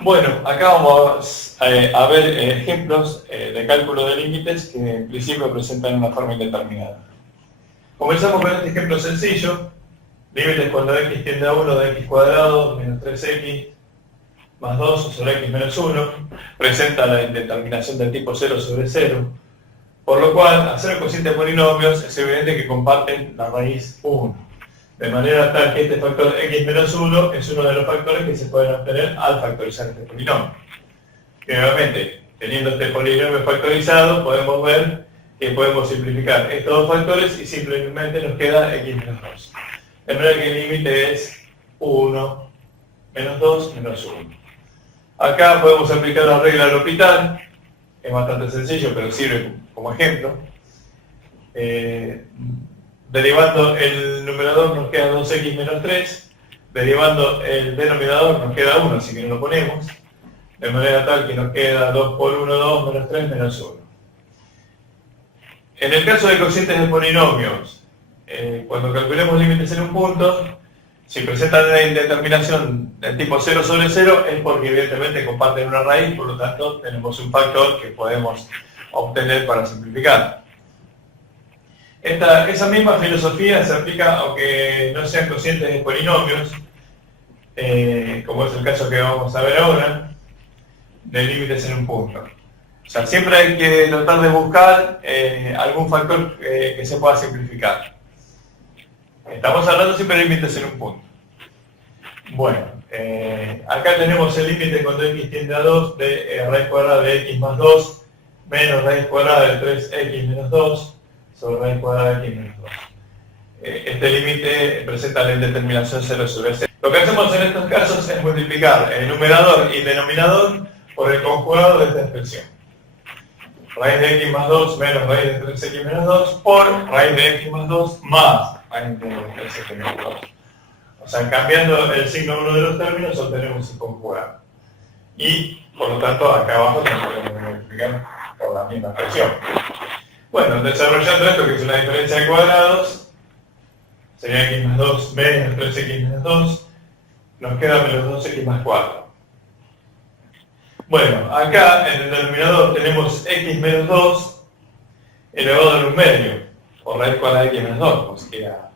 Bueno, acá vamos a ver ejemplos de cálculo de límites que en principio presentan una forma indeterminada. Comenzamos con este ejemplo sencillo. Límites cuando x tiende a 1 de x cuadrado menos 3x más 2 sobre x menos 1. Presenta la indeterminación del tipo 0 sobre 0. Por lo cual, al ser cociente de polinomios, es evidente que comparten la raíz 1. De manera tal que este factor x menos 1 es uno de los factores que se pueden obtener al factorizar este polinomio. Y nuevamente, teniendo este polinomio factorizado, podemos ver que podemos simplificar estos dos factores y simplemente nos queda x menos 2. De manera que el límite es 1 menos 2 menos 1. Acá podemos aplicar la regla del L'Hopital. Es bastante sencillo, pero sirve como ejemplo. Derivando el numerador nos queda 2x menos 3. Derivando el denominador nos queda 1, así que no lo ponemos. De manera tal que nos queda 2 por 1, 2, menos 3, menos 1. En el caso de cocientes de polinomios, cuando calculemos límites en un punto, si presentan una indeterminación del tipo 0 sobre 0, es porque evidentemente comparten una raíz, por lo tanto tenemos un factor que podemos obtener para simplificar. Esa misma filosofía se aplica aunque no sean cocientes de polinomios, como es el caso que vamos a ver ahora, de límites en un punto. O sea, siempre hay que tratar de buscar algún factor que se pueda simplificar. Estamos hablando siempre de límites en un punto. Bueno, acá tenemos el límite cuando x tiende a 2 de raíz cuadrada de x más 2 menos raíz cuadrada de 3x menos 2 sobre raíz cuadrada de x menos 2. Este límite presenta la indeterminación 0 sobre 0. Lo que hacemos en estos casos es multiplicar el numerador y el denominador por el conjugado de esta expresión. Raíz de x más 2 menos raíz de 3x menos 2 por raíz de x más 2 más raíz de 3x menos 2. O sea, cambiando el signo de uno de los términos obtenemos el conjugado. Y, por lo tanto, acá abajo también podemos multiplicar por la misma expresión. Bueno, desarrollando esto, que es una diferencia de cuadrados, sería x más 2 menos 3x menos 2, nos queda menos 2x más 4. Bueno, acá en el denominador tenemos x menos 2 elevado al un medio, o raíz cuadrada de x menos 2, como se quiera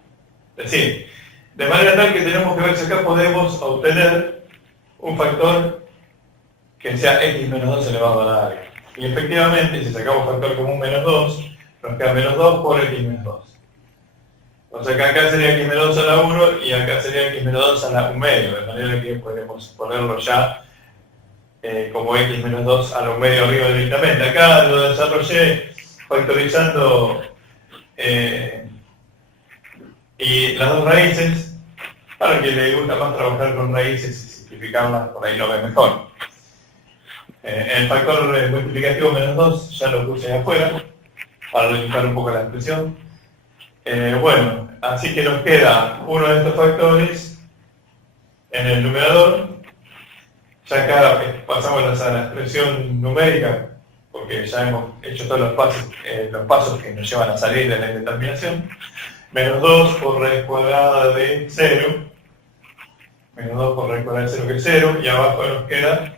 decir. De manera tal que tenemos que ver si acá podemos obtener un factor que sea x menos 2 elevado a la área. Y efectivamente, si sacamos factor común menos 2, nos queda menos 2 por x menos 2. O sea que acá sería x menos 2 a la 1 y acá sería x menos 2 a la 1 medio, de manera que podemos ponerlo ya como x menos 2 a la 1 medio arriba directamente. Acá lo desarrollé factorizando y las dos raíces, para que le gusta más trabajar con raíces y simplificarlas, por ahí lo ve mejor. El factor multiplicativo menos 2 ya lo puse ahí afuera, para limitar un poco la expresión. Bueno, así que nos queda uno de estos factores en el numerador. Ya acá pasamos a la expresión numérica, porque ya hemos hecho todos los pasos que nos llevan a salir de la indeterminación. Menos 2 por raíz cuadrada de 0. Menos 2 por raíz cuadrada de 0 que es 0. Y abajo nos queda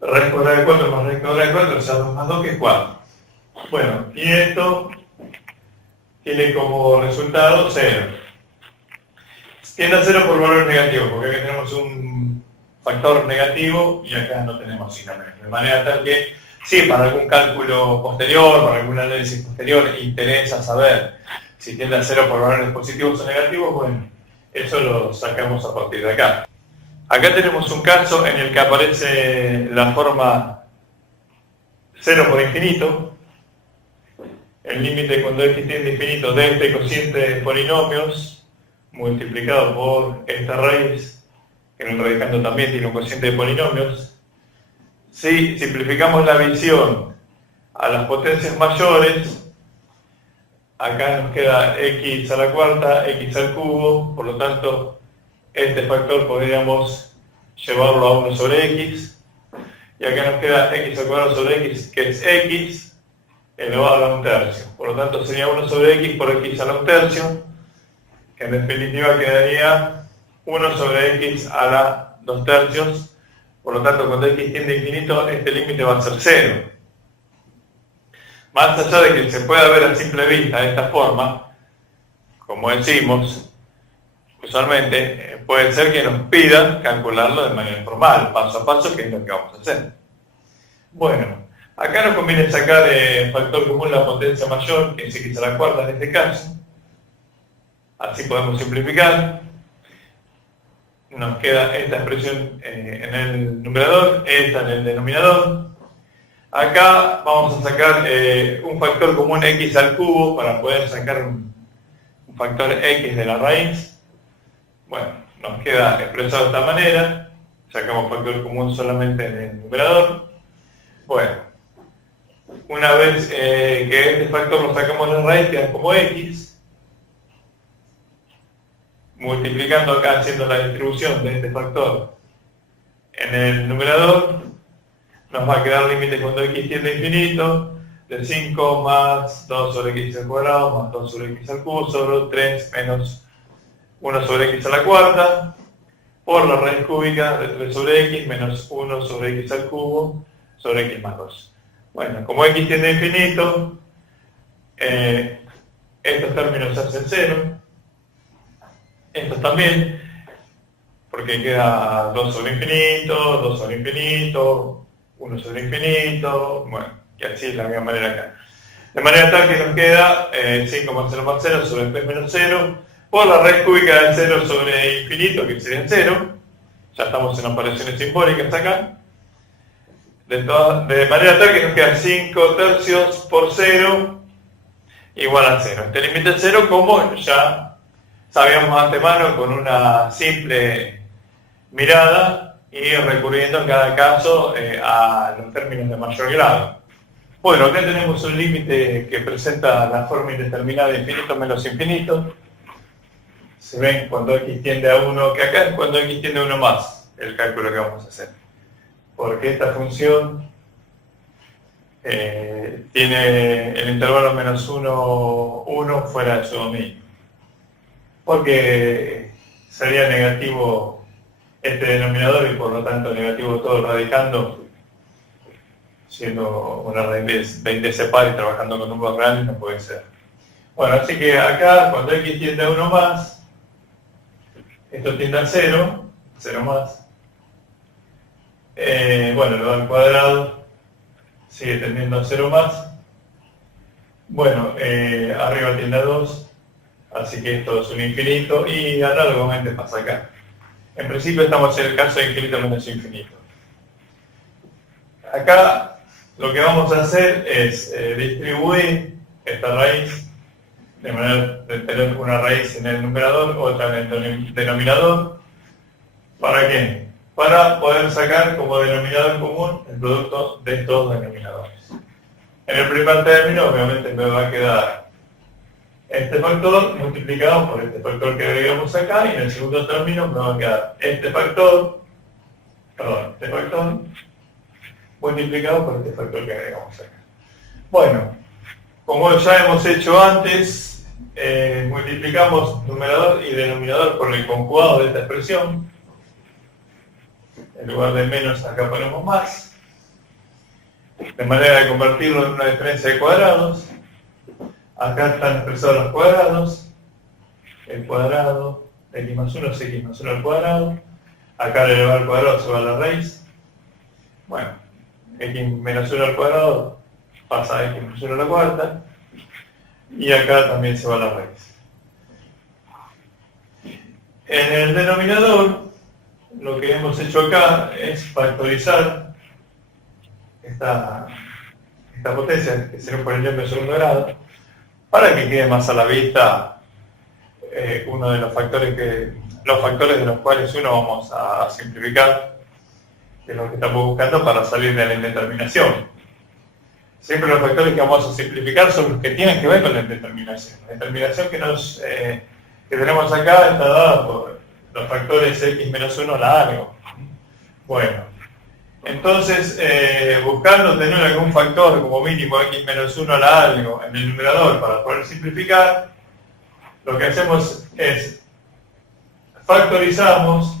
raíz cuadrada de 4 más raíz cuadrada de 4, o sea, 2 más 2 que es 4. Bueno, y esto tiene como resultado 0. Tiende a 0 por valor negativo, porque acá tenemos un factor negativo y acá no tenemos signo menos. De manera tal que, sí, para algún cálculo posterior, para algún análisis posterior, interesa saber si tiende a 0 por valores positivos o negativos, bueno, eso lo sacamos a partir de acá. Acá tenemos un caso en el que aparece la forma 0 por infinito, el límite cuando x tiende a infinito de este cociente de polinomios multiplicado por esta raíz, que en el radicando también tiene un cociente de polinomios. Si simplificamos la visión a las potencias mayores, acá nos queda x a la cuarta, x al cubo, por lo tanto, este factor podríamos llevarlo a 1 sobre x, y acá nos queda x al cuadrado sobre x, que es x, elevado a la 1/3. Por lo tanto, sería 1 sobre x por x a la 1/3, que en definitiva quedaría 1 sobre x a la 2/3 Por lo tanto, cuando x tiende a infinito, este límite va a ser 0. Más allá de que se pueda ver a simple vista de esta forma, como decimos, usualmente puede ser que nos pidan calcularlo de manera formal, paso a paso, que es lo que vamos a hacer. Bueno, acá nos conviene sacar factor común la potencia mayor, que es x a la cuarta en este caso. Así podemos simplificar. Nos queda esta expresión en el numerador, esta en el denominador. Acá vamos a sacar un factor común x al cubo para poder sacar un factor x de la raíz. Bueno, nos queda expresado de esta manera. Sacamos factor común solamente en el numerador. Bueno, una vez que este factor lo sacamos de la raíz, queda como x. Multiplicando acá, haciendo la distribución de este factor en el numerador, nos va a quedar límite cuando x tiende a infinito, de 5 más 2 sobre x al cuadrado, más 2 sobre x al cubo, sobre 3 menos 1 sobre x a la cuarta, por la raíz cúbica de 3 sobre x menos 1 sobre x al cubo, sobre x más 2. Bueno, como x tiende a infinito, estos términos se hacen 0. Estos también, porque queda 2 sobre infinito, 2 sobre infinito, 1 sobre infinito, bueno, y así es la misma manera acá. De manera tal que nos queda 5 más 0 más 0 sobre 3 menos 0, por la raíz cúbica de 0 sobre infinito, que sería 0, ya estamos en operaciones simbólicas acá, de manera tal que nos queda 5 tercios por 0 igual a 0. Este límite es 0 como ya sabíamos de antemano con una simple mirada y recurriendo en cada caso a los términos de mayor grado. Bueno, acá tenemos un límite que presenta la forma indeterminada de infinito menos infinito. Se ven cuando x tiende a 1, que acá es cuando x tiende a 1 más, el cálculo que vamos a hacer. Porque esta función tiene el intervalo menos 1, 1 fuera de su dominio. Porque sería negativo este denominador y por lo tanto negativo todo radicando, siendo una raíz de índice par y trabajando con números reales no puede ser. Bueno, así que acá cuando x tiende a 1 más, esto tiende a 0, 0 más. Bueno, lo al cuadrado sigue tendiendo a 0 más. Bueno, arriba tiende a 2. Así que esto es un infinito y análogamente pasa acá. En principio estamos en el caso de infinito menos infinito. Acá lo que vamos a hacer es distribuir esta raíz de manera de tener una raíz en el numerador, otra en el denominador. ¿Para qué? Para poder sacar como denominador común el producto de estos denominadores. En el primer término obviamente me va a quedar este factor multiplicado por este factor que agregamos acá, y en el segundo término me va a quedar este factor multiplicado por este factor que agregamos acá. Bueno, como ya hemos hecho antes, multiplicamos numerador y denominador por el conjugado de esta expresión. En lugar de menos acá ponemos más, de manera de convertirlo en una diferencia de cuadrados. Acá están expresados los cuadrados, el cuadrado de x más 1 es x más 1 al cuadrado, acá al elevar al cuadrado se va a la raíz, bueno, x menos 1 al cuadrado pasa a x menos 1 a la cuarta, y acá también se va a la raíz. En el denominador, lo que hemos hecho acá es factorizar esta potencia, que será un polinomio de segundo grado, para que quede más a la vista uno de los factores de los cuales uno vamos a simplificar, que es lo que estamos buscando para salir de la indeterminación. Siempre los factores que vamos a simplificar son los que tienen que ver con la indeterminación. La indeterminación que tenemos acá está dada por los factores x menos 1 la algo. Bueno, entonces, buscando tener algún factor como mínimo x menos 1 a la algo en el numerador para poder simplificar, lo que hacemos es factorizamos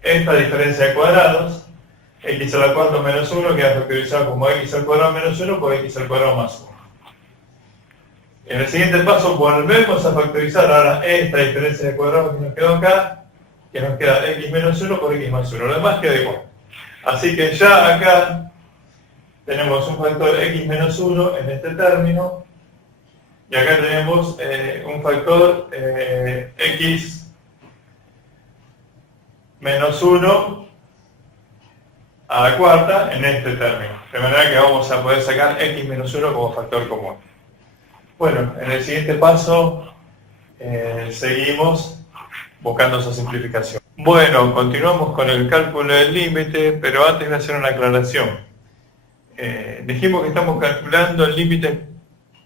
esta diferencia de cuadrados x a la cuarta menos 1 queda factorizado como x al cuadrado menos 1 por x al cuadrado más 1. En el siguiente paso volvemos a factorizar ahora esta diferencia de cuadrado que nos quedó acá, que nos queda x menos 1 por x más 1. Lo demás queda igual. Así que ya acá tenemos un factor x menos 1 en este término, y acá tenemos un factor x menos 1 a la cuarta en este término. De manera que vamos a poder sacar x menos 1 como factor común. Bueno, en el siguiente paso seguimos buscando esa simplificación. Bueno, continuamos con el cálculo del límite, pero antes voy a hacer una aclaración. Dijimos que estamos calculando el límite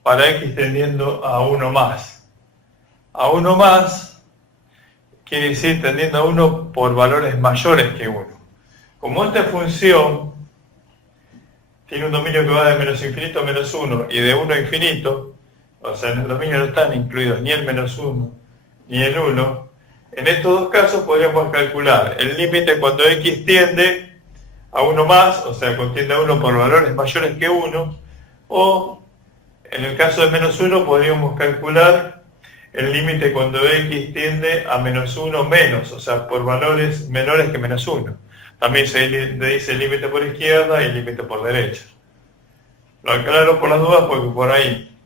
para x tendiendo a 1 más. A 1 más quiere decir tendiendo a 1 por valores mayores que 1. Como esta función tiene un dominio que va de menos infinito a menos 1 y de 1 a infinito, o sea, en el dominio no están incluidos ni el menos 1 ni el 1, en estos dos casos podríamos calcular el límite cuando x tiende a 1 más, o sea, tiende a 1 por valores mayores que 1, o en el caso de menos 1 podríamos calcular el límite cuando x tiende a menos 1 menos, o sea, por valores menores que menos 1. También se dice el límite por izquierda y el límite por derecha. Lo aclaro por las dudas porque por ahí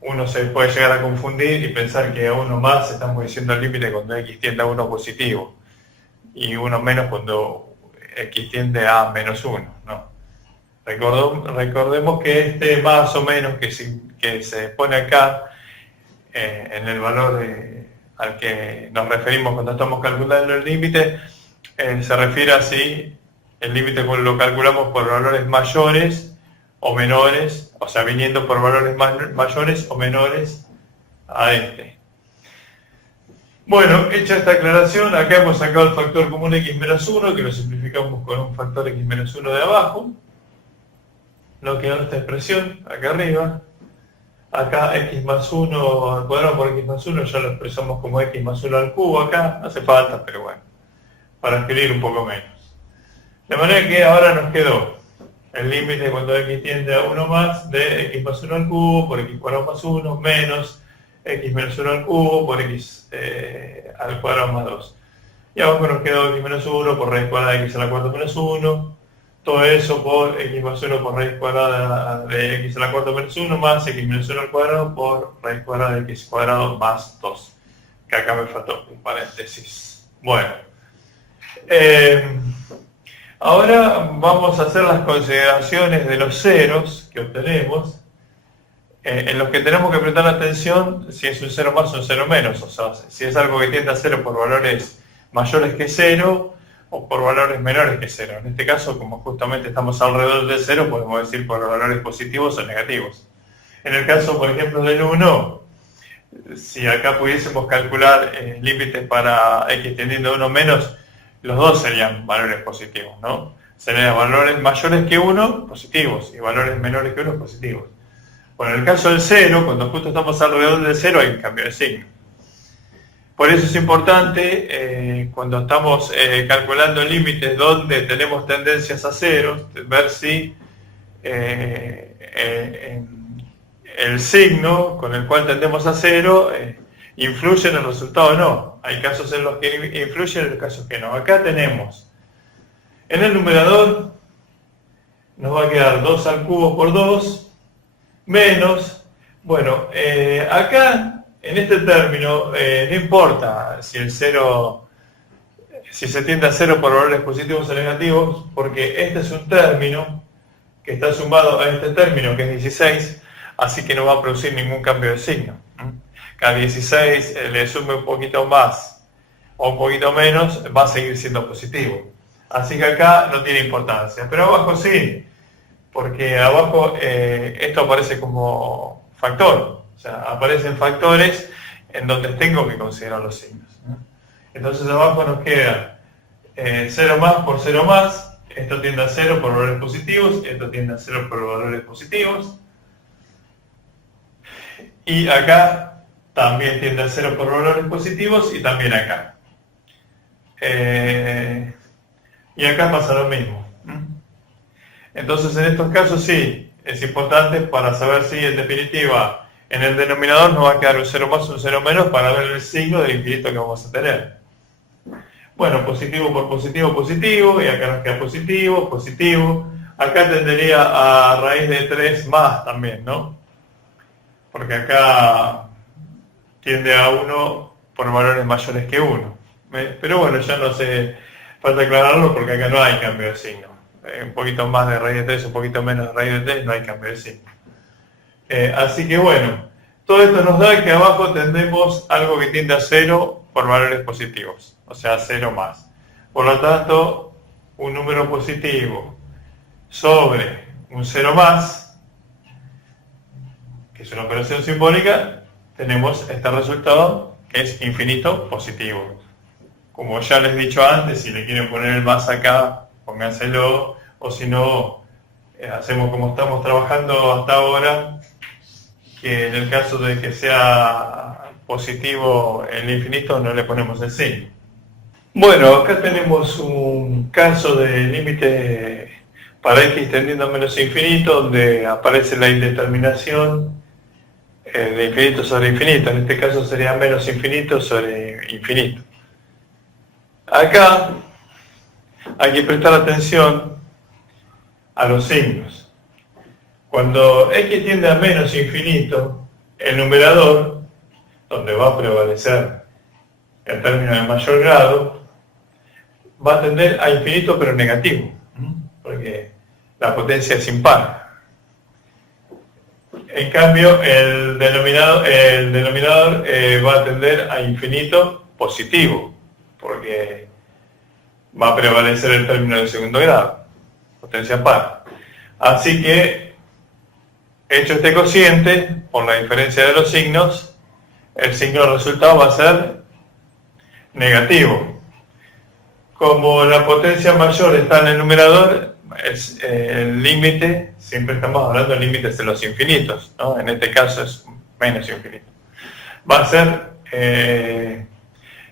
uno se puede llegar a confundir y pensar que a 1 más estamos diciendo el límite cuando x tiende a 1 positivo y 1 menos cuando x tiende a menos 1. No. Recordemos que este más o menos que se pone acá en el valor al que nos referimos cuando estamos calculando el límite, se refiere a si el límite lo calculamos por valores mayores o menores, o sea, viniendo por valores mayores o menores a este. Bueno, hecha esta aclaración, acá hemos sacado el factor común x menos 1, que lo simplificamos con un factor x menos 1 de abajo. Nos quedó esta expresión acá arriba. Acá x más 1 al cuadrado por x más 1 ya lo expresamos como x más 1 al cubo acá, no hace falta, pero bueno, para escribir un poco menos. De manera que ahora nos quedó el límite cuando x tiende a 1 más de x más 1 al cubo por x cuadrado más 1 menos x menos 1 al cubo por x al cuadrado más 2. Y abajo nos quedó x menos 1 por raíz cuadrada de x a la cuarta menos 1. Todo eso por x más 1 por raíz cuadrada de x a la cuarta menos 1 más x menos 1 al cuadrado por raíz cuadrada de x cuadrado más 2. Que acá me faltó un paréntesis. Bueno. Ahora vamos a hacer las consideraciones de los ceros que obtenemos, en los que tenemos que prestar atención si es un 0 más o un 0 menos, o sea, si es algo que tiende a 0 por valores mayores que 0 o por valores menores que 0. En este caso, como justamente estamos alrededor de 0, podemos decir por valores positivos o negativos. En el caso, por ejemplo, del 1, si acá pudiésemos calcular límites para x tendiendo a 1 menos, los dos serían valores positivos, ¿no? Serían valores mayores que 1, positivos, y valores menores que 1, positivos. Bueno, en el caso del 0, cuando justo estamos alrededor del 0, hay un cambio de signo. Por eso es importante, cuando estamos calculando límites donde tenemos tendencias a 0, ver si el signo con el cual tendemos a 0 influye en el resultado o no. Hay casos en los que influyen y en casos que no. Acá tenemos, en el numerador, nos va a quedar 2 al cubo por 2, menos, bueno, acá, en este término, no importa si el 0, si se tiende a 0 por valores positivos o negativos, porque este es un término que está sumado a este término, que es 16, así que no va a producir ningún cambio de signo. Cada 16 le sume un poquito más o un poquito menos, va a seguir siendo positivo. Así que acá no tiene importancia, pero abajo sí, porque abajo esto aparece como factor, o sea, aparecen factores en donde tengo que considerar los signos. Entonces abajo nos queda 0 más por 0 más, esto tiende a 0 por valores positivos, esto tiende a 0 por valores positivos, y acá también tiende a 0 por valores positivos y también acá. Y acá pasa lo mismo. Entonces en estos casos sí, es importante para saber si en definitiva en el denominador nos va a quedar un 0 más, un 0 menos para ver el signo del infinito que vamos a tener. Bueno, positivo por positivo, positivo, y acá nos queda positivo, positivo. Acá tendría a raíz de 3 más también, ¿no? Porque acá tiende a 1 por valores mayores que 1. Pero bueno, ya no hace falta aclararlo porque acá no hay cambio de signo. Un poquito más de raíz de 3, un poquito menos de raíz de 3, no hay cambio de signo. Así que bueno, todo esto nos da que abajo tendremos algo que tiende a 0 por valores positivos, o sea, 0 más. Por lo tanto, un número positivo sobre un 0 más, que es una operación simbólica, tenemos este resultado que es infinito positivo. Como ya les he dicho antes, si le quieren poner el más acá, pónganselo, o si no, hacemos como estamos trabajando hasta ahora, que en el caso de que sea positivo el infinito no le ponemos el signo. Bueno, acá tenemos un caso de límite para x tendiendo a menos infinito, donde aparece la indeterminación de infinito sobre infinito. En este caso sería menos infinito sobre infinito. Acá hay que prestar atención a los signos. Cuando x tiende a menos infinito, el numerador, donde va a prevalecer el término de mayor grado, va a tender a infinito pero negativo, porque la potencia es impar. En cambio, el denominador va a tender a infinito positivo, porque va a prevalecer el término de segundo grado, potencia par. Así que, hecho este cociente, por la diferencia de los signos, el signo del resultado va a ser negativo. Como la potencia mayor está en el numerador, el límite, siempre estamos hablando de límites de los infinitos, ¿no? En este caso es menos infinito. Va a ser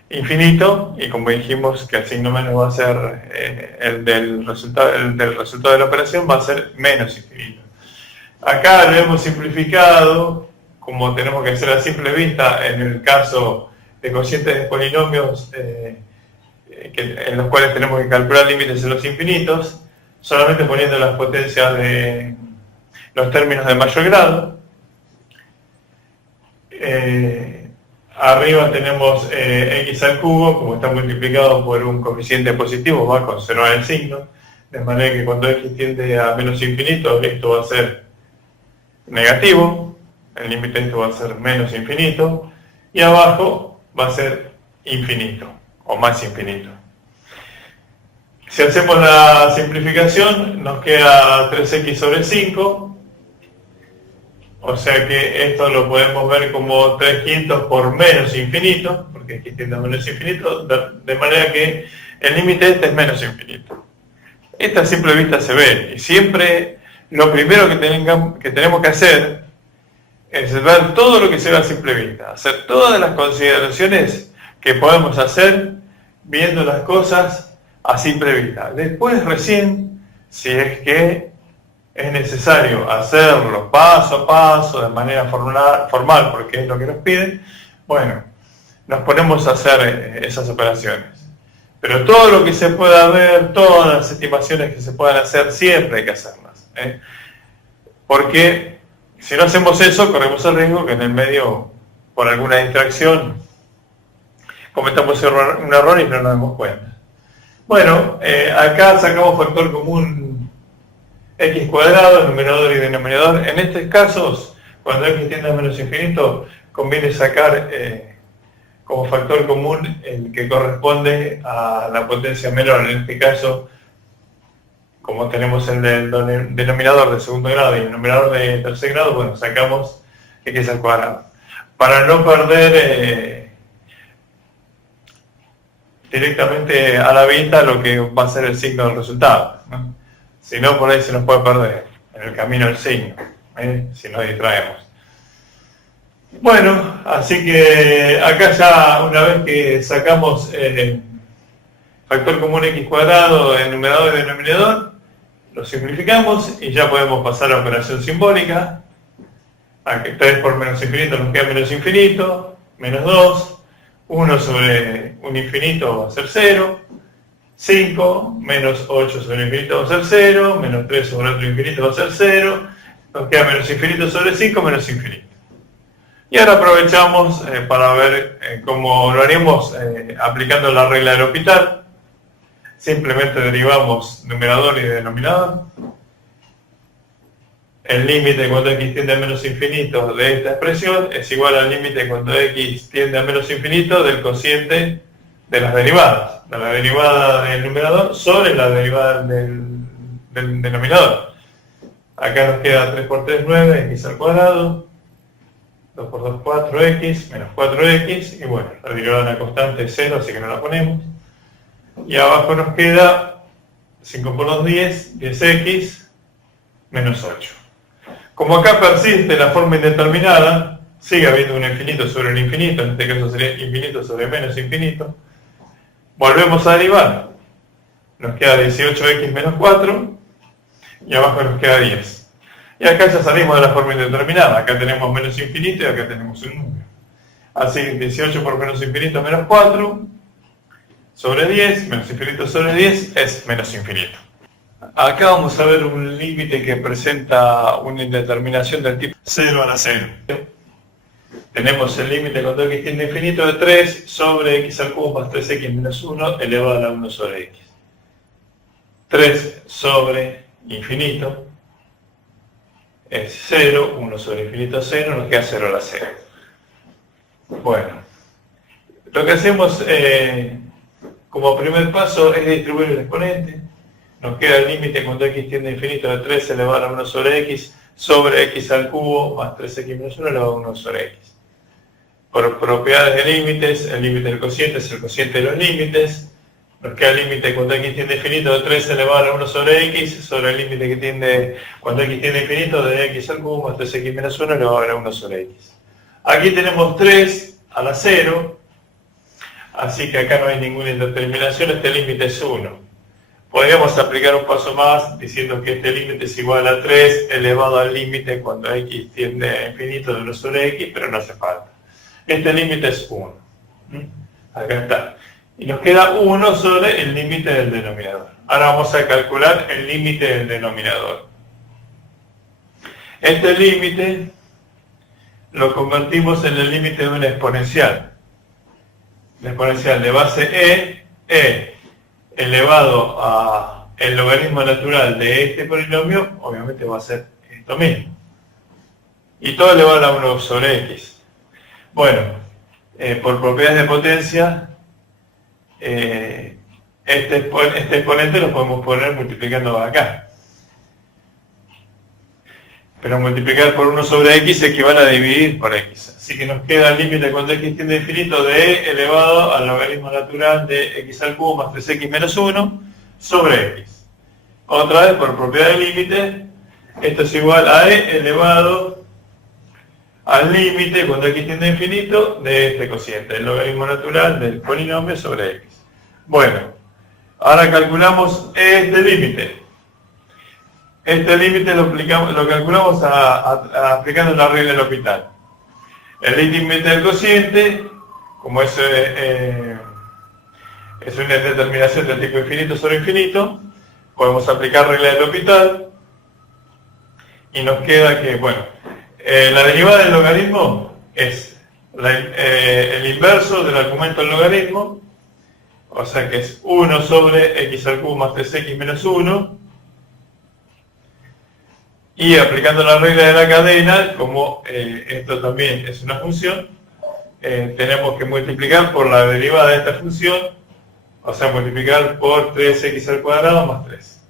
infinito, y como dijimos que el signo menos va a ser el del resultado de la operación, va a ser menos infinito. Acá lo hemos simplificado, como tenemos que hacer a simple vista en el caso de cocientes de polinomios en los cuales tenemos que calcular límites de los infinitos, solamente poniendo las potencias de los términos de mayor grado. Arriba tenemos x al cubo, como está multiplicado por un coeficiente positivo, va a conservar el signo, de manera que cuando x tiende a menos infinito, esto va a ser negativo, el límite de esto va a ser menos infinito, y abajo va a ser infinito, o más infinito. Si hacemos la simplificación, nos queda 3x sobre 5, o sea que esto lo podemos ver como 3 quintos por menos infinito, porque aquí tiende a menos infinito, de manera que el límite este es menos infinito. Esta a simple vista se ve, y siempre lo primero que tenemos que hacer es ver todo lo que se ve a simple vista, hacer todas las consideraciones que podemos hacer viendo las cosas a simple vista. Después recién, si es que es necesario hacerlo paso a paso, de manera formal, porque es lo que nos piden, bueno, nos ponemos a hacer esas operaciones. Pero todo lo que se pueda ver, todas las estimaciones que se puedan hacer, siempre hay que hacerlas. Porque si no hacemos eso, corremos el riesgo que en el medio, por alguna distracción, cometamos un error y no nos damos cuenta. Bueno, acá sacamos factor común x cuadrado, numerador y denominador. En estos casos, cuando x tiende a menos infinito, conviene sacar como factor común el que corresponde a la potencia menor. En este caso, como tenemos el del denominador de segundo grado y el numerador de tercer grado, bueno, sacamos x al cuadrado. Para no perder directamente a la vista lo que va a ser el signo del resultado, ¿no? Si no, por ahí se nos puede perder en el camino el signo, si nos distraemos. Bueno, así que acá ya una vez que sacamos factor común x cuadrado en numerador y denominador, lo simplificamos y ya podemos pasar a la operación simbólica. A que 3 por menos infinito nos queda menos infinito, menos 2, 1 sobre un infinito va a ser 0, 5, menos 8 sobre infinito va a ser 0, menos 3 sobre otro infinito va a ser 0, nos queda menos infinito sobre 5, menos infinito. Y ahora aprovechamos para ver cómo lo haríamos aplicando la regla del L'Hopital. Simplemente derivamos numerador y denominador. El límite cuando x tiende a menos infinito de esta expresión es igual al límite cuando x tiende a menos infinito del cociente de las derivadas. De la derivada del numerador sobre la derivada del denominador. Acá nos queda 3 por 3, 9, x al cuadrado. 2 por 2, 4x, menos 4x. Y bueno, la derivada de la constante es 0, así que no la ponemos. Y abajo nos queda 5 por 2, 10, 10x, menos 8. Como acá persiste la forma indeterminada, sigue habiendo un infinito sobre el infinito, en este caso sería infinito sobre menos infinito, volvemos a derivar. Nos queda 18x menos 4, y abajo nos queda 10. Y acá ya salimos de la forma indeterminada, acá tenemos menos infinito y acá tenemos un número. Así que 18 por menos infinito menos 4, sobre 10, menos infinito sobre 10 es menos infinito. Acá vamos a ver un límite que presenta una indeterminación del tipo 0 a la 0. Tenemos el límite cuando x tiende a infinito de 3 sobre x al cubo más 3x menos 1 elevado a la 1 sobre x. 3 sobre infinito es 0, 1 sobre infinito es 0, nos queda 0 a la 0. Bueno, lo que hacemos como primer paso es distribuir el exponente. Nos queda el límite cuando x tiende a infinito de 3 elevado a la 1 sobre x x al cubo más 3x menos 1 elevado a 1 sobre x. Por propiedades de límites, el límite del cociente es el cociente de los límites. Nos queda el límite cuando x tiende a infinito de 3 elevado a la 1 sobre x sobre el límite que tiende cuando x tiende a infinito de x al cubo más 3x menos 1 elevado a la 1 sobre x. Aquí tenemos 3 a la 0, así que acá no hay ninguna indeterminación, este límite es 1. Podríamos aplicar un paso más diciendo que este límite es igual a 3 elevado al límite cuando x tiende a infinito de 1 sobre x, pero no hace falta. Este límite es 1. Acá está. Y nos queda 1 sobre el límite del denominador. Ahora vamos a calcular el límite del denominador. Este límite lo convertimos en el límite de una exponencial. La exponencial de base e elevado a el logaritmo natural de este polinomio, obviamente va a ser esto mismo. Y todo elevado a la 1 sobre x. Bueno, por propiedades de potencia, este exponente lo podemos poner multiplicando acá. Pero multiplicar por 1 sobre x equivale a dividir por x. Así que nos queda el límite cuando x tiende a infinito de e elevado al logaritmo natural de x al cubo más 3x menos 1 sobre x. Otra vez, por propiedad del límite, esto es igual a e elevado al límite cuando x tiende a infinito de este cociente, el logaritmo natural del polinomio sobre x. Bueno, ahora calculamos este límite. Este límite lo calculamos aplicando la regla del L'Hopital. El límite del cociente, como es una determinación del tipo infinito sobre infinito, podemos aplicar regla del L'Hopital y nos queda que, bueno, la derivada del logaritmo es el inverso del argumento del logaritmo, o sea que es 1 sobre x al cubo más 3x menos 1. Y aplicando la regla de la cadena, como esto también es una función, tenemos que multiplicar por la derivada de esta función, o sea, multiplicar por 3x al cuadrado más 3.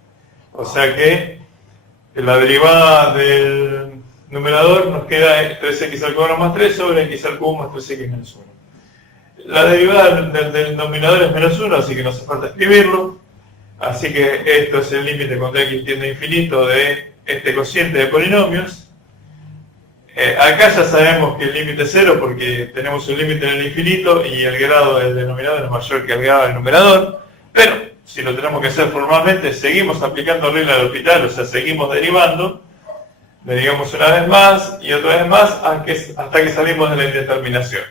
O sea que la derivada del numerador nos queda 3x al cuadrado más 3 sobre x al cubo más 3x menos 1. La derivada del denominador es menos 1, así que no hace falta escribirlo. Así que esto es el límite cuando x tiende a infinito de este cociente de polinomios. Acá ya sabemos que el límite es 0 porque tenemos un límite en el infinito y el grado del denominador es mayor que el grado del numerador. Pero si lo tenemos que hacer formalmente, seguimos aplicando regla del hospital, o sea, seguimos derivando, derivamos una vez más y otra vez más hasta que salimos de la indeterminación.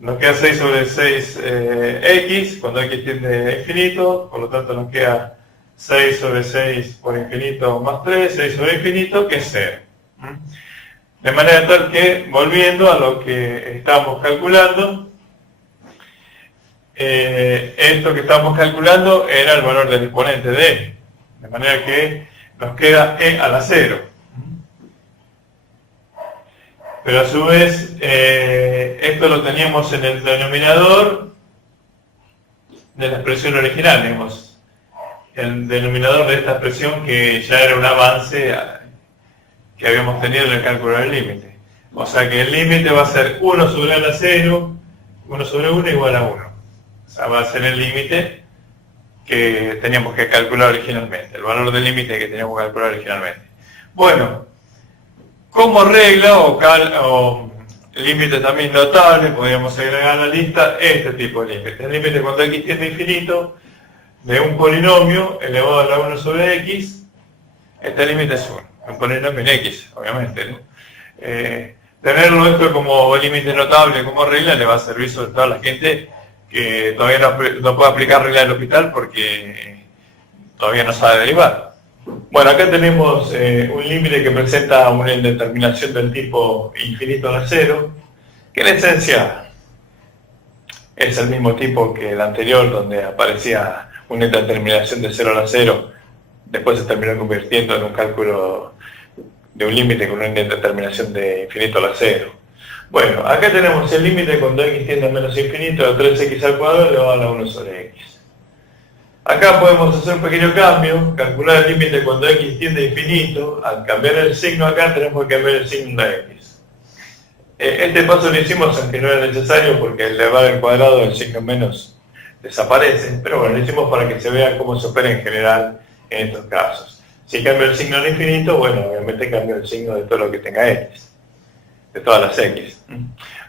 Nos queda 6 sobre 6x, cuando x tiende a infinito, por lo tanto nos queda 6 sobre 6 por infinito más 3, 6 sobre infinito, que es 0. De manera tal que, volviendo a lo que estábamos calculando, esto que estábamos calculando era el valor del exponente de e. De manera que nos queda e a la 0. Pero a su vez, esto lo teníamos en el denominador de la expresión original, digamos. El denominador de esta expresión que ya era un avance que habíamos tenido en el cálculo del límite. O sea que el límite va a ser 1 sobre a la 0, 1 sobre 1 igual a 1. O sea, va a ser el límite que teníamos que calcular originalmente, el valor del límite que teníamos que calcular originalmente. Bueno, como regla o límite también notable, podríamos agregar a la lista este tipo de límite. El límite cuando x tiende a infinito de un polinomio elevado a la 1 sobre x, este límite es 1. Un polinomio en x, obviamente, ¿no? Tenerlo esto como límite notable, como regla, le va a servir sobre todo a la gente que todavía no puede aplicar regla del hospital porque todavía no sabe derivar. Bueno, acá tenemos un límite que presenta una indeterminación del tipo infinito a la 0, que en esencia es el mismo tipo que el anterior, donde aparecía una indeterminación de 0 a la 0, después se terminó convirtiendo en un cálculo de un límite con una indeterminación de infinito a la 0. Bueno, acá tenemos el límite cuando x tiende a menos infinito de 3x al cuadrado elevado a la 1 sobre x. Acá podemos hacer un pequeño cambio, calcular el límite cuando x tiende a infinito. Al cambiar el signo acá tenemos que cambiar el signo de x. Este paso lo hicimos aunque no era necesario porque al elevar al cuadrado el signo menos desaparece, pero bueno, lo hicimos para que se vea cómo se opera en general en estos casos. Si cambio el signo al infinito, bueno, obviamente cambio el signo de todo lo que tenga x, de todas las x.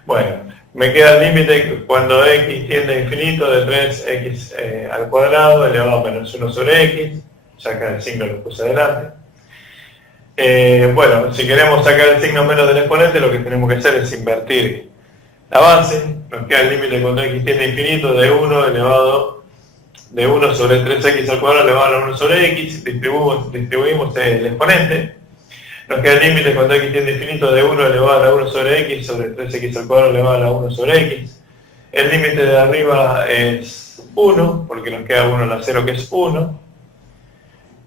Bueno, me queda el límite cuando x tiende a infinito de 3x al cuadrado elevado a menos 1 sobre x, saca el signo, lo puse adelante. Bueno, si queremos sacar el signo menos del exponente, lo que tenemos que hacer es invertir el avance. Nos queda el límite cuando x tiende a infinito de 1 elevado de 1 sobre 3x al cuadrado elevado a la 1 sobre x, distribuimos el exponente. Nos queda el límite cuando x tiende a infinito de 1 elevado a la 1 sobre x sobre 3x al cuadrado elevado a la 1 sobre x. El límite de arriba es 1, porque nos queda 1 a la 0 que es 1.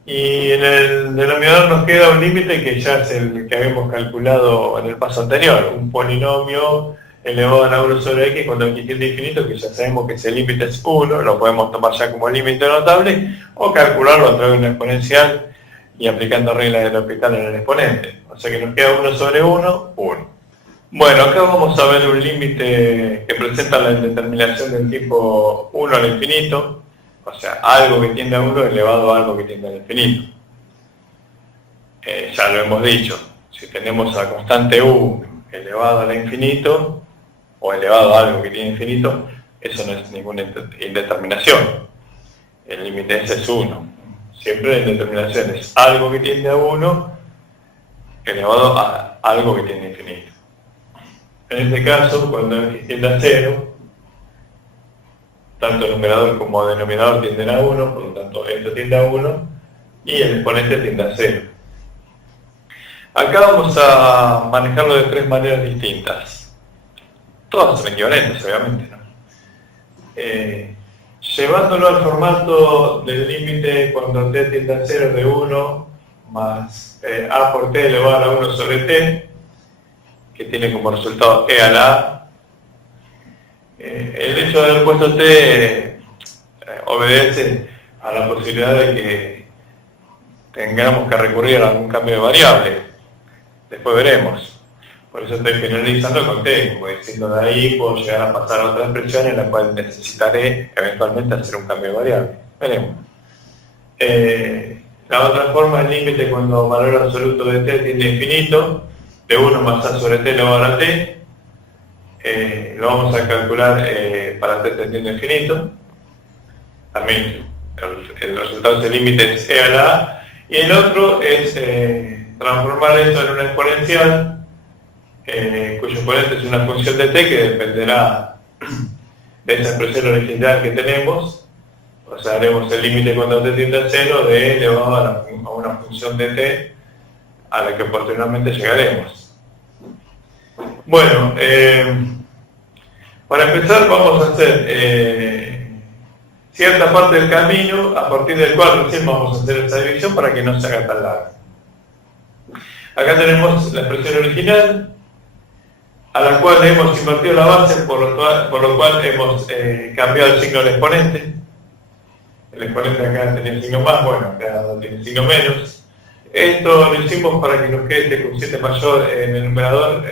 Y en el denominador nos queda un límite que ya es el que habíamos calculado en el paso anterior, un polinomio elevado a la 1 sobre x cuando x tiende a infinito, que ya sabemos que ese límite es 1, lo podemos tomar ya como límite notable, o calcularlo a través de una exponencial y aplicando reglas del hospital en el exponente. O sea que nos queda 1 sobre 1, 1. Bueno, acá vamos a ver un límite que presenta la indeterminación del tipo 1 al infinito, o sea, algo que tiende a 1 elevado a algo que tiende al infinito. Ya lo hemos dicho, si tenemos a constante u elevado al infinito, o elevado a algo que tiene infinito, eso no es ninguna indeterminación. El límite ese es 1. Siempre la indeterminación es algo que tiende a 1 elevado a algo que tiende a infinito. En este caso, cuando x tiende a 0, tanto el numerador como el denominador tienden a 1, por lo tanto esto tiende a 1 y el exponente tiende a 0. Acá vamos a manejarlo de tres maneras distintas. Todas son equivalentes, obviamente, ¿no? Llevándolo al formato del límite cuando t tiende a 0 de 1 más a por t elevado a la 1 sobre t, que tiene como resultado e a la a. El hecho de haber puesto t obedece a la posibilidad de que tengamos que recurrir a algún cambio de variable. Después veremos. Por eso estoy generalizando con t, como diciendo de ahí puedo llegar a pasar a otra expresión en la cual necesitaré eventualmente hacer un cambio de variable. Veremos. La otra forma, el límite cuando valor absoluto de t tiende a infinito, de 1 más a sobre t elevado a la t, lo vamos a calcular para t tendiendo a infinito. también el resultado de ese límite es e a la a, y el otro es transformar esto en una exponencial, cuyo exponente es una función de t que dependerá de esa expresión original que tenemos. O sea, haremos el límite cuando t tiende a 0 de e elevado a una función de t a la que posteriormente llegaremos. Bueno, para empezar vamos a hacer cierta parte del camino a partir del cual recién vamos a hacer esta división para que no se haga tan larga. Acá tenemos la expresión original, a la cual le hemos invertido la base, por lo cual hemos cambiado el signo del exponente. El exponente acá tenía el signo más, bueno, acá tiene el signo menos. Esto lo hicimos para que nos quede este cociente mayor en el numerador,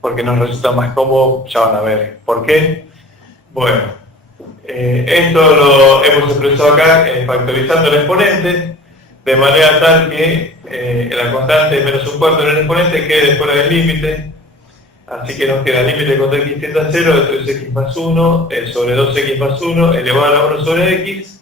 porque nos resulta más cómodo, ya van a ver por qué. Bueno, esto lo hemos expresado acá factorizando el exponente, de manera tal que la constante de menos un cuarto en el exponente quede fuera del límite. Así que nos queda el límite cuando x tiende a 0 de 3x más 1 sobre 2x más 1 elevado a la 1 sobre x,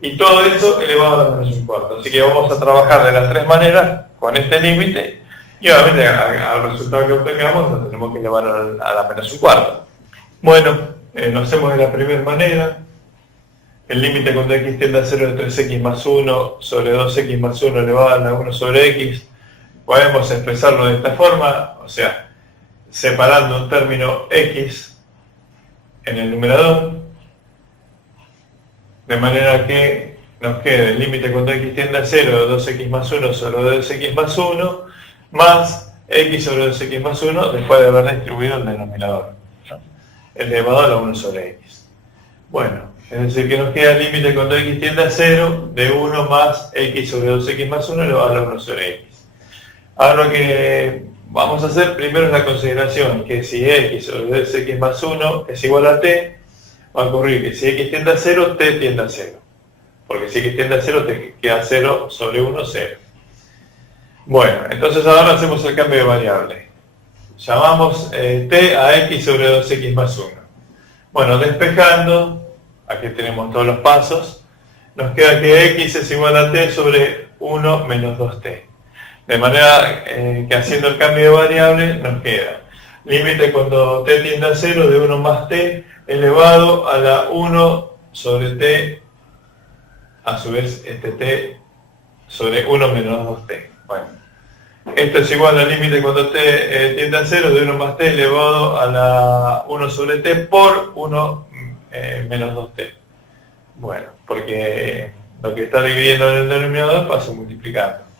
y todo eso elevado a la menos un cuarto. Así que vamos a trabajar de las tres maneras con este límite, y obviamente al resultado que obtengamos lo tenemos que elevar a la menos un cuarto. Bueno, lo hacemos de la primera manera. El límite cuando x tiende a 0 de 3x más 1 sobre 2x más 1 elevado a la 1 sobre x, podemos expresarlo de esta forma, o sea, separando un término x en el numerador, de manera que nos quede el límite cuando x tiende a 0 de 2x más 1 sobre 2x más 1 más x sobre 2x más 1 después de haber distribuido el denominador, ¿no? Elevado a la 1 sobre x. Bueno, es decir que nos queda el límite cuando x tiende a 0 de 1 más x sobre 2x más 1 elevado a la 1 sobre x. Ahora lo que vamos a hacer primero es la consideración que si x sobre 2x más 1 es igual a t, va a ocurrir que si x tiende a 0, t tiende a 0. Porque si x tiende a 0, te queda 0 sobre 1, 0. Bueno, entonces ahora hacemos el cambio de variable. Llamamos t a x sobre 2x más 1. Bueno, despejando, aquí tenemos todos los pasos, nos queda que x es igual a t sobre 1 menos 2t. De manera que haciendo el cambio de variable nos queda límite cuando t tiende a 0 de 1 más t elevado a la 1 sobre t, a su vez este t sobre 1 menos 2t. Bueno, esto es igual al límite cuando t tiende a 0 de 1 más t elevado a la 1 sobre t por 1 menos 2t. Bueno, porque lo que está dividiendo en el denominador pasa multiplicando.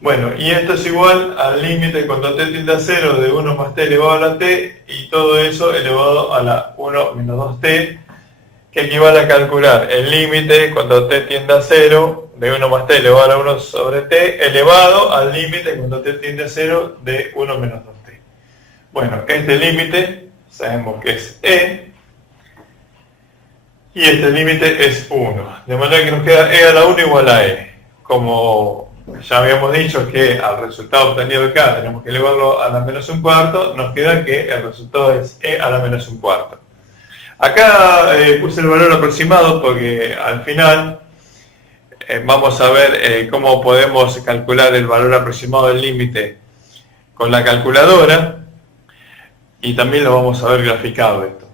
Bueno, y esto es igual al límite cuando t tiende a 0 de 1 más t elevado a la t, y todo eso elevado a la 1 menos 2t, que equivale a calcular el límite cuando t tiende a 0 de 1 más t elevado a la 1 sobre t, elevado al límite cuando t tiende a 0 de 1 menos 2t. Bueno, este límite sabemos que es e, y este límite es 1. De manera que nos queda e a la 1 igual a e. Como ya habíamos dicho que al resultado obtenido acá tenemos que elevarlo a la menos un cuarto, nos queda que el resultado es e a la menos un cuarto. Acá puse el valor aproximado porque al final vamos a ver cómo podemos calcular el valor aproximado del límite con la calculadora, y también lo vamos a ver graficado esto,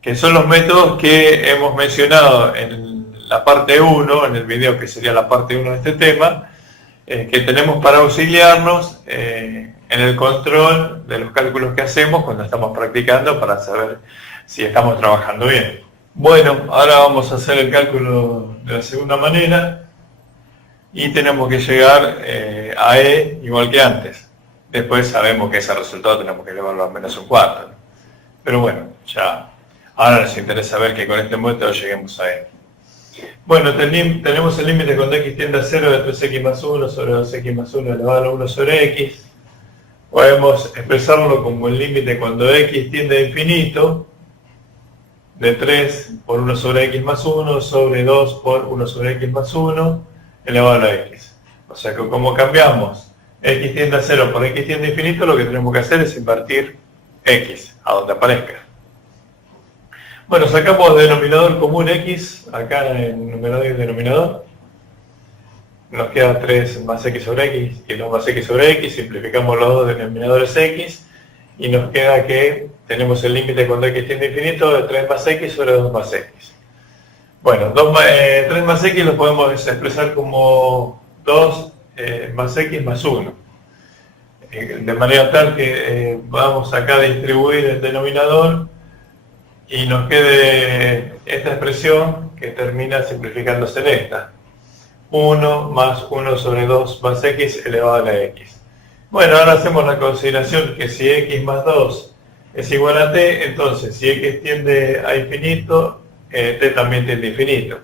que son los métodos que hemos mencionado en la parte 1, en el video que sería la parte 1 de este tema, que tenemos para auxiliarnos en el control de los cálculos que hacemos cuando estamos practicando para saber si estamos trabajando bien. Bueno, ahora vamos a hacer el cálculo de la segunda manera y tenemos que llegar a e igual que antes. Después sabemos que ese resultado tenemos que elevarlo a menos un cuarto. Pero bueno, ya ahora nos interesa ver que con este método lleguemos a e. Bueno, tenemos el límite cuando x tiende a 0 de 3x más 1 sobre 2x más 1 elevado a la 1 sobre x. Podemos expresarlo como el límite cuando x tiende a infinito, de 3 por 1 sobre x más 1 sobre 2 por 1 sobre x más 1 elevado a la x. O sea que como cambiamos x tiende a 0 por x tiende a infinito, lo que tenemos que hacer es invertir x a donde aparezca. Bueno, sacamos denominador común x, acá en numerador y denominador. Nos queda 3 más x sobre x y 2 más x sobre x, simplificamos los dos denominadores x, y nos queda que tenemos el límite cuando x tiende a infinito de 3 más x sobre 2 más x. Bueno, 3 más x lo podemos expresar como 2 más x más 1. De manera tal que vamos acá a distribuir el denominador y nos quede esta expresión que termina simplificándose en esta. 1 más 1 sobre 2 más x elevado a la x. Bueno, ahora hacemos la consideración que si x más 2 es igual a t, entonces si x tiende a infinito, t también tiende a infinito.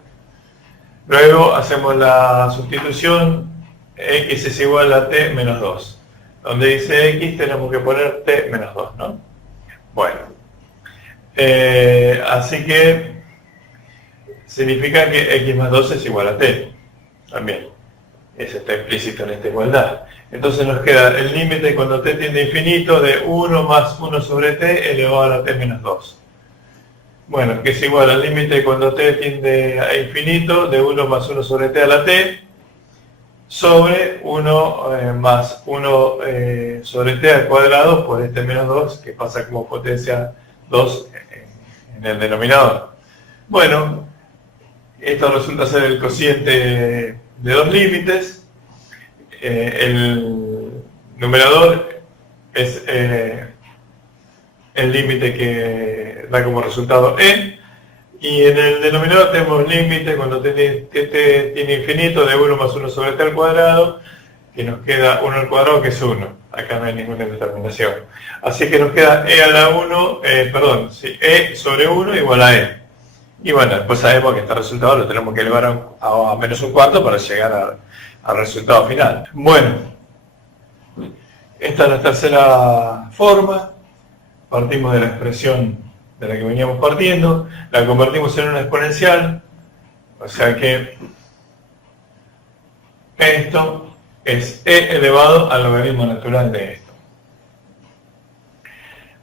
Luego hacemos la sustitución, x es igual a t menos 2. Donde dice x tenemos que poner t menos 2, ¿no? Bueno, así que significa que x más 2 es igual a t. También, eso está implícito en esta igualdad. Entonces nos queda el límite cuando t tiende a infinito de 1 más 1 sobre t elevado a la t menos 2. Bueno, que es igual al límite cuando t tiende a infinito de 1 más 1 sobre t a la t sobre 1 más 1 sobre t al cuadrado por este menos 2 que pasa como potencia 2 en el denominador. Bueno, esto resulta ser el cociente de dos límites. El numerador es el límite que da como resultado e, y en el denominador tenemos límite cuando t tiene infinito de 1 más 1 sobre t al cuadrado, que nos queda 1 al cuadrado, que es 1. Acá no hay ninguna determinación. Así que nos queda e a la 1, e sobre 1 igual a e. Y bueno, después sabemos que este resultado lo tenemos que elevar a menos un cuarto para llegar al resultado final. Bueno, esta es la tercera forma. Partimos de la expresión de la que veníamos partiendo, la convertimos en una exponencial, o sea que esto es e elevado al logaritmo natural de esto.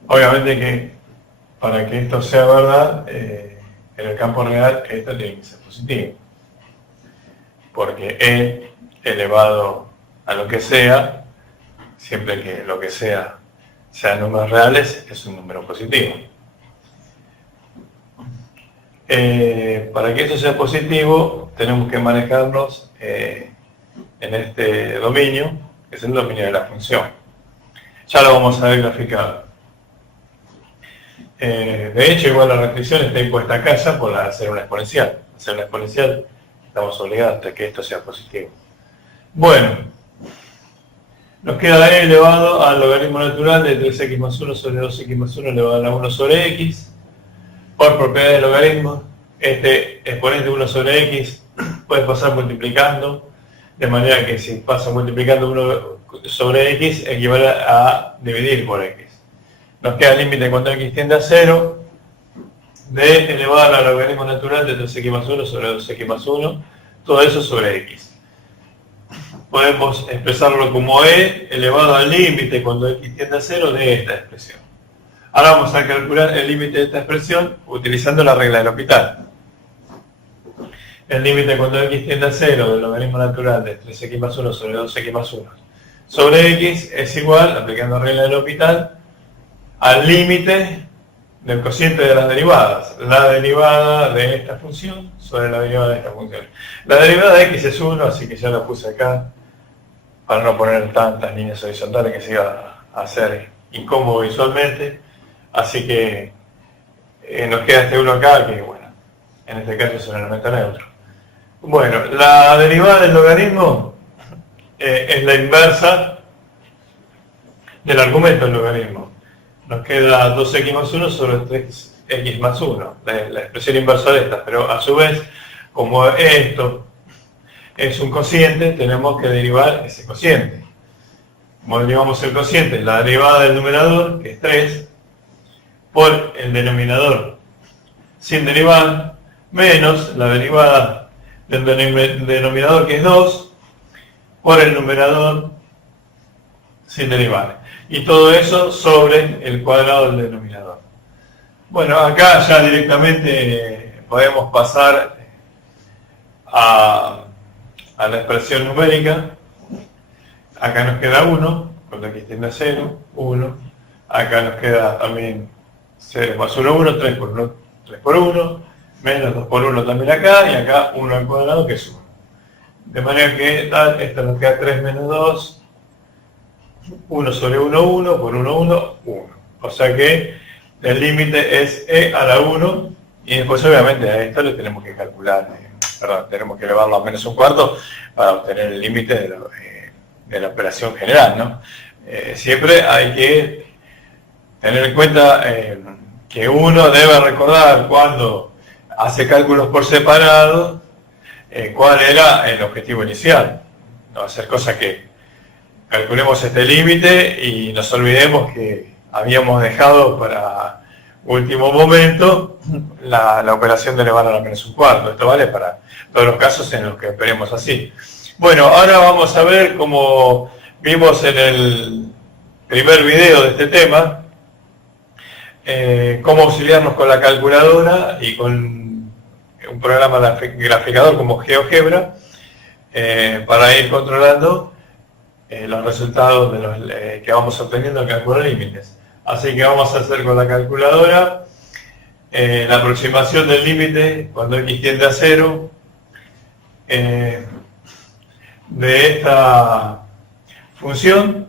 Obviamente que para que esto sea verdad, en el campo real esto tiene que ser positivo, porque e elevado a lo que sea, siempre que lo que sea sean números reales, es un número positivo. Para que eso sea positivo, tenemos que manejarnos en este dominio, que es el dominio de la función. Ya lo vamos a ver graficado. De hecho, igual la restricción está impuesta acá ya por hacer una exponencial. Hacer una exponencial, estamos obligados a que esto sea positivo. Bueno, nos queda e elevado al logaritmo natural de 3x más 1 sobre 2x más 1 elevado a la 1 sobre x. Por propiedad de logaritmo, este exponente 1 sobre x puede pasar multiplicando, de manera que si pasa multiplicando 1 sobre x equivale a dividir por x. Nos queda el límite cuando x tiende a 0 de elevado al logaritmo natural de 3x más 1 sobre 2x más 1, todo eso sobre x. Podemos expresarlo como e elevado al límite cuando x tiende a 0 de esta expresión. Ahora vamos a calcular el límite de esta expresión utilizando la regla del L'Hopital. El límite cuando x tiende a 0 del logaritmo natural de 3x más 1 sobre 2x más 1 sobre x es igual, aplicando la regla del L'Hopital, al límite del cociente de las derivadas. La derivada de esta función sobre la derivada de esta función. La derivada de x es 1, así que ya la puse acá para no poner tantas líneas horizontales que se iba a hacer incómodo visualmente. Así que nos queda este 1 acá, que bueno, en este caso es un elemento neutro. Bueno, la derivada del logaritmo es la inversa del argumento del logaritmo. Nos queda 2x más 1 sobre 3x más 1, la expresión inversa de esta, pero a su vez, como esto es un cociente, tenemos que derivar ese cociente. Como derivamos el cociente, la derivada del numerador, que es 3, por el denominador sin derivar, menos la derivada del denominador, que es 2, por el numerador sin derivar. Y todo eso sobre el cuadrado del denominador. Bueno, acá ya directamente podemos pasar a la expresión numérica. Acá nos queda 1, cuando x tiende a 0, 1. Acá nos queda también 0 más 1, 1, 3 por 1, 3 por 1, menos 2 por 1 también acá, y acá 1 al cuadrado, que es 1. De manera que tal, esto nos queda 3 menos 2, 1 sobre 1, 1, por 1, 1, 1. O sea que el límite es e a la 1, y después obviamente a esto le tenemos que calcular, tenemos que elevarlo a menos un cuarto para obtener el límite de la operación general, ¿no? Siempre hay que tener en cuenta que uno debe recordar cuando hace cálculos por separado cuál era el objetivo inicial. No hacer cosas que calculemos este límite y nos olvidemos que habíamos dejado para último momento la operación de elevar a la menos un cuarto. Esto vale para todos los casos en los que operemos así. Bueno, ahora vamos a ver, como vimos en el primer video de este tema, cómo auxiliarnos con la calculadora y con un programa graficador como GeoGebra para ir controlando los resultados que vamos obteniendo al calcular límites. Así que vamos a hacer con la calculadora la aproximación del límite cuando x tiende a 0 de esta función.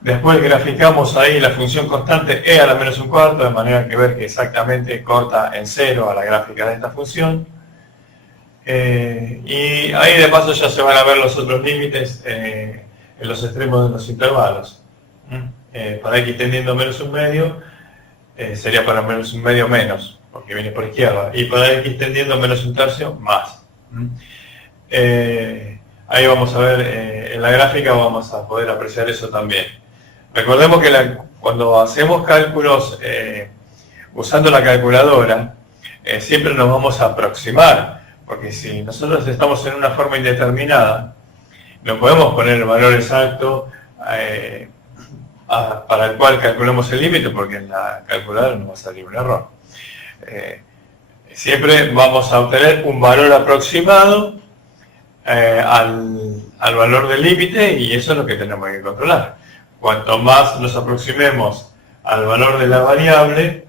Después graficamos ahí la función constante e a la menos un cuarto, de manera que ver que exactamente corta en 0 a la gráfica de esta función. Y ahí de paso ya se van a ver los otros límites en los extremos de los intervalos. Para x tendiendo a menos un medio, sería para menos un medio menos, porque viene por izquierda. Y para x tendiendo a menos un tercio, más. Ahí vamos a ver, en la gráfica vamos a poder apreciar eso también. Recordemos que cuando hacemos cálculos usando la calculadora, siempre nos vamos a aproximar, porque si nosotros estamos en una forma indeterminada, no podemos poner el valor exacto para el cual calculamos el límite, porque en la calculadora nos va a salir un error. Siempre vamos a obtener un valor aproximado al valor del límite, y eso es lo que tenemos que controlar. Cuanto más nos aproximemos al valor de la variable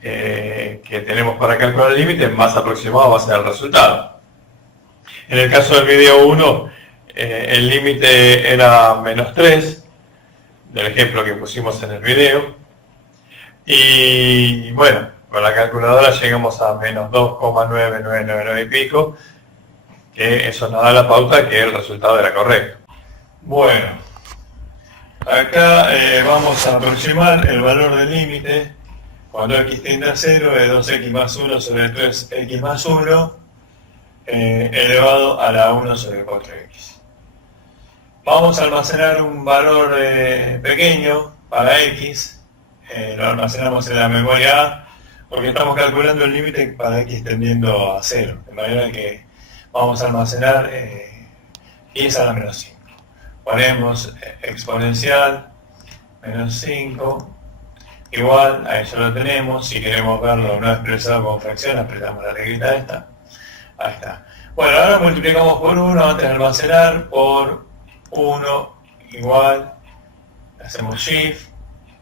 que tenemos para calcular el límite, más aproximado va a ser el resultado. En el caso del video 1, el límite era menos 3, del ejemplo que pusimos en el video, y bueno, con la calculadora llegamos a menos 2,9999 y pico, que eso nos da la pauta que el resultado era correcto. Bueno, acá vamos a aproximar el valor del límite cuando x tiende a 0 de 2x más 1 sobre 3x más 1 elevado a la 1 sobre 4x. Vamos a almacenar un valor pequeño para x, lo almacenamos en la memoria A, porque estamos calculando el límite para x tendiendo a 0, de manera que vamos a almacenar 10 a la menos 5. Ponemos exponencial menos 5 igual, a eso lo tenemos. Si queremos verlo no expresado con fracción, apretamos la reglita esta. Ahí está. Bueno, ahora multiplicamos por 1 antes de almacenar, por 1 igual, hacemos shift,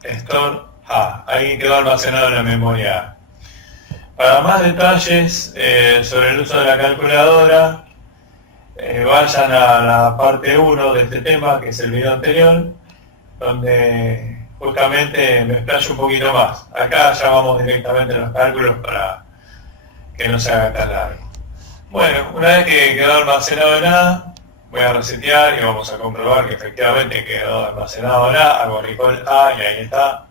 store A. Ahí quedó almacenado en la memoria A. Para más detalles sobre el uso de la calculadora, vayan a la parte 1 de este tema, que es el video anterior, donde justamente me explayo un poquito más. Acá ya vamos directamente a los cálculos para que no se haga tan largo. Bueno, una vez que quedó almacenado en A, voy a resetear y vamos a comprobar que efectivamente quedó almacenado en A. Hago recall A y ahí está.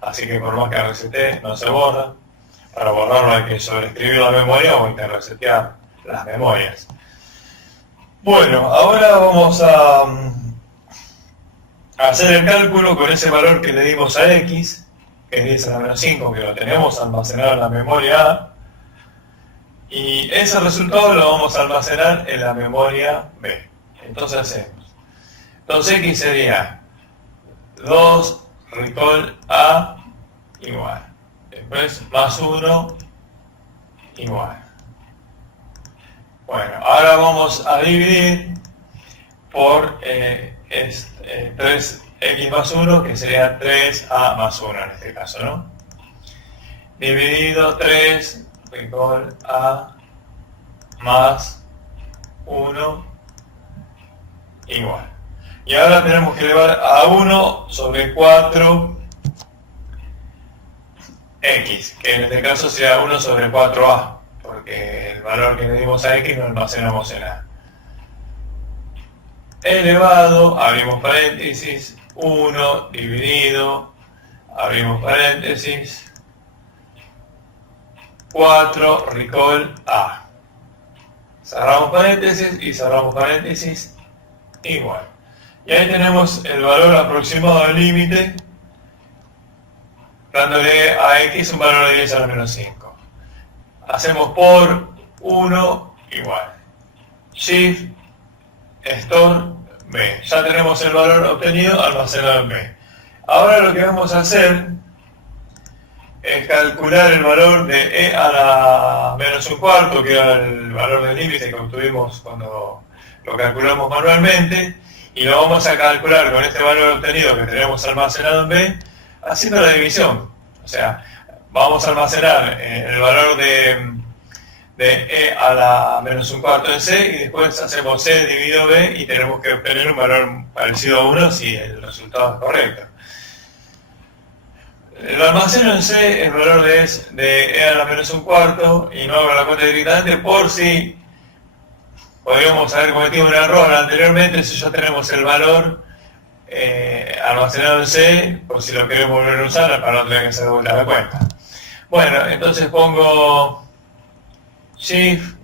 Así que por más que resete, no se borra. Para borrarlo hay que sobreescribir la memoria o hay que resetear las memorias. Bueno, ahora vamos a hacer el cálculo con ese valor que le dimos a x, que es 10 a la menos 5, que lo tenemos almacenado en la memoria A, y ese resultado lo vamos a almacenar en la memoria B. Entonces hacemos. Entonces x sería 2 recall A igual. después más 1 igual. Bueno, ahora vamos a dividir por 3x más 1, que sería 3a más 1 en este caso, ¿no? Dividido 3 igual a más 1 igual. Y ahora tenemos que elevar a 1 sobre 4x, que en este caso sería 1 sobre 4a, porque el valor que le dimos a x lo almacenamos en a. Elevado, abrimos paréntesis, 1 dividido, abrimos paréntesis, 4 recall a. Cerramos paréntesis y cerramos paréntesis, igual. Y ahí tenemos el valor aproximado del límite, dándole a x un valor de 10 a la menos 5. Hacemos por 1 igual. Shift, store, b. Ya tenemos el valor obtenido almacenado en b. Ahora lo que vamos a hacer es calcular el valor de e a la menos un cuarto, que era el valor del límite que obtuvimos cuando lo calculamos manualmente, y lo vamos a calcular con este valor obtenido que tenemos almacenado en b, haciendo la división. O sea, vamos a almacenar el valor de e a la menos un cuarto en c, y después hacemos c dividido b y tenemos que obtener un valor parecido a 1 si el resultado es correcto. Lo almaceno en c, el valor de e a la menos un cuarto, y no hago la cuenta directamente por si podríamos haber cometido un error anteriormente. Si ya tenemos el valor almacenado en C, por si lo queremos volver a usar para no tener que hacer vuelta la cuenta. Bueno, entonces pongo Shift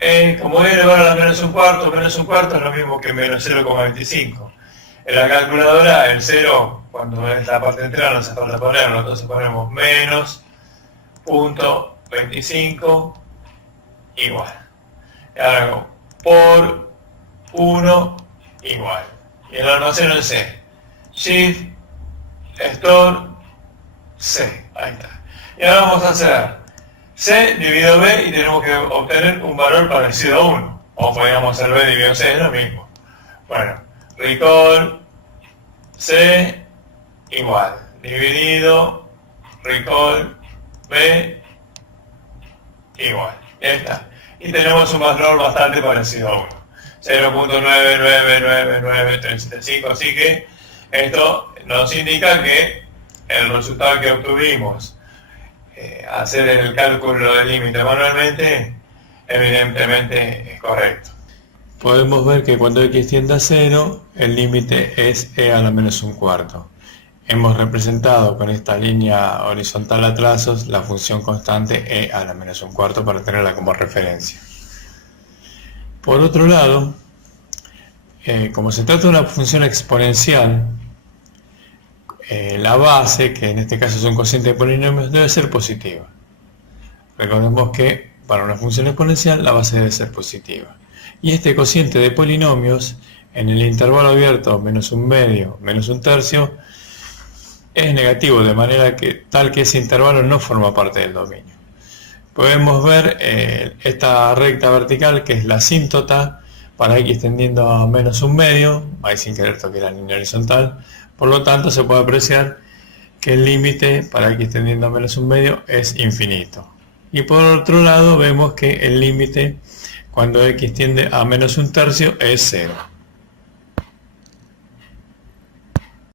E, como voy a elevar a la menos un cuarto es lo mismo que menos 0,25. En la calculadora el 0, cuando es la parte entera, no hace falta ponerlo, entonces ponemos menos punto 25 igual. Y ahora hago por 1 igual. Y el almaceno en C. Shift, store, C. Ahí está. Y ahora vamos a hacer C dividido B y tenemos que obtener un valor parecido a 1. O podríamos hacer B dividido C, es lo mismo. Bueno, recall C igual. Dividido recall B igual. Y ahí está. Y tenemos un valor bastante parecido a 1. 0.9999375, así que esto nos indica que el resultado que obtuvimos hacer el cálculo del límite manualmente evidentemente es correcto. Podemos ver que cuando x tiende a 0, el límite es e a la menos un cuarto. Hemos representado con esta línea horizontal a trazos la función constante e a la menos un cuarto para tenerla como referencia. Por otro lado, como se trata de una función exponencial, la base, que en este caso es un cociente de polinomios, debe ser positiva. Recordemos que para una función exponencial la base debe ser positiva. Y este cociente de polinomios, en el intervalo abierto menos un medio, menos un tercio, es negativo, de manera que tal que ese intervalo no forma parte del dominio. Podemos ver esta recta vertical, que es la asíntota para x tendiendo a menos un medio. Ahí sin querer toqué la línea horizontal. Por lo tanto, se puede apreciar que el límite para x tendiendo a menos un medio es infinito. Y por otro lado, vemos que el límite cuando x tiende a menos un tercio es 0.